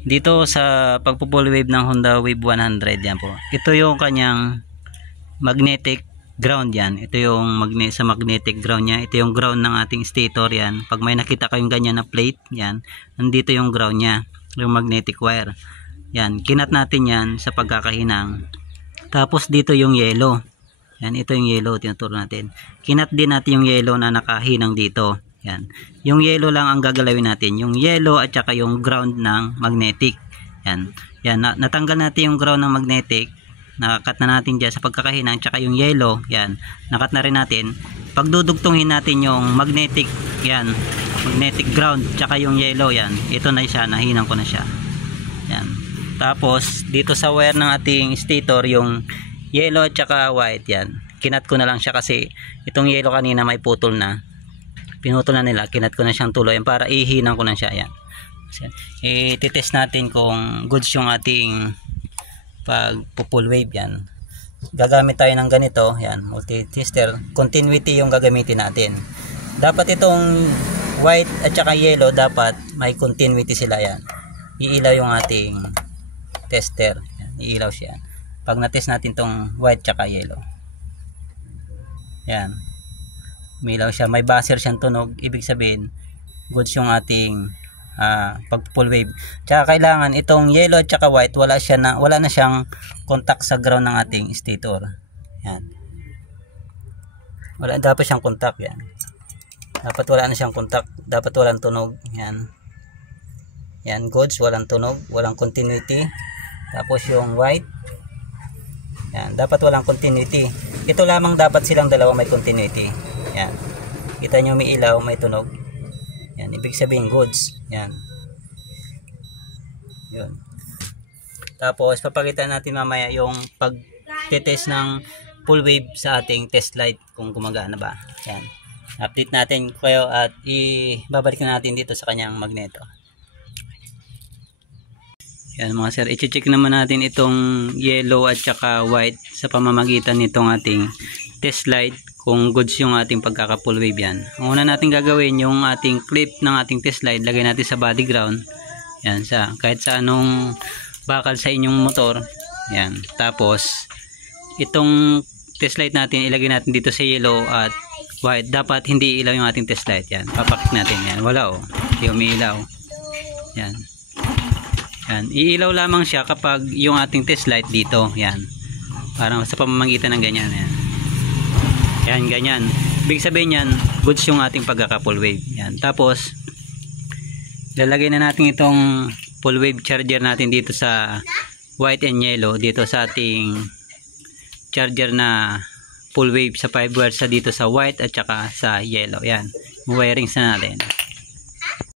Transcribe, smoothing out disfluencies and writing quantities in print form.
Dito sa pagpo-full wave ng Honda Wave 100, yan po. Ito yung kanyang magnetic ground yan. Ito yung sa magnetic ground niya. Ito yung ground ng ating stator yan. Pag may nakita kayong ganyan na plate, yan. Nandito yung ground niya. Yung magnetic wire. Yan. Kinat natin yan sa pagkakahinang. Tapos dito yung yellow. Yan. Ito yung yellow. Tinuturo natin. Kinat din natin yung yellow na nakahinang dito. Yan. Yung yellow lang ang gagalawin natin. Yung yellow at saka yung ground ng magnetic. Yan. Yan. Natanggal natin yung ground ng magnetic. Nakakat na natin dyan sa pagkakahinang. Tsaka yung yellow. Yan. Nakat na rin natin. Pagdudugtungin natin yung magnetic. Yan. Magnetic ground. Tsaka yung yellow. Yan. Ito na siya. Nahinang ko na siya. Yan. Tapos dito sa wire ng ating stator yung yellow at saka white. Yan. Kinat ko na lang siya kasi itong yellow kanina may putol na. Pinutol na nila, kinat ko na siyang tuloy para ihinang ko na siya. Yan. I-test natin kung goods yung ating pag full wave. Yan. Gagamit tayo ng ganito. Yan, multi-tester. Continuity yung gagamitin natin. Dapat itong white at saka yellow, dapat may continuity sila. Yan. Iilaw yung ating tester. Yan. Iilaw siya. Pag na-test natin tong white at saka yellow. Yan. Umilaw siya, may buzzer siyang tunog, ibig sabihin goods yung ating pag full wave. Tsaka kailangan itong yellow at saka white wala na siyang contact sa ground ng ating stator. Yan. Wala dapat siyang contact. Yan. Dapat wala na siyang contact, dapat walang tunog. Yan. Yan, goods, walang tunog, walang continuity. Tapos yung white, yan, dapat walang continuity. Ito lamang dapat silang dalawa may continuity. Yan. Kita nyo may ilaw, may tunog. Yan. Ibig sabihin goods. Yan. Yun. Tapos papakita natin mamaya yung pag-test ng full wave sa ating test light kung gumagana ba. Yan. Update natin kayo at ibabalik natin dito sa kanyang magneto. Yan mga sir. I-check naman natin itong yellow at saka white sa pamamagitan nitong ating test light kung goods yung ating pagkaka-full wave. Yan. Ang una natin gagawin yung ating clip ng ating test light, lagay natin sa body ground. Yan, kahit sa anong bakal sa inyong motor. Yan. Tapos itong test light natin ilagay natin dito sa yellow at white. Dapat hindi ilaw yung ating test light. Yan. Papakit natin. Yan. Wala oh. Hindi umiilaw. Yan. Yan. Iilaw lamang siya kapag yung ating test light dito. Yan. Parang sa pamamagitan ng ganyan. Yan. Yan, ganyan. Ibig sabihin yan, goods yung ating pagkaka-full wave. Yan. Tapos, lalagay na natin itong full wave charger natin dito sa white and yellow. Dito sa ating charger na full wave sa 5 wires sa dito sa white at saka sa yellow. Yan. Wirings na natin.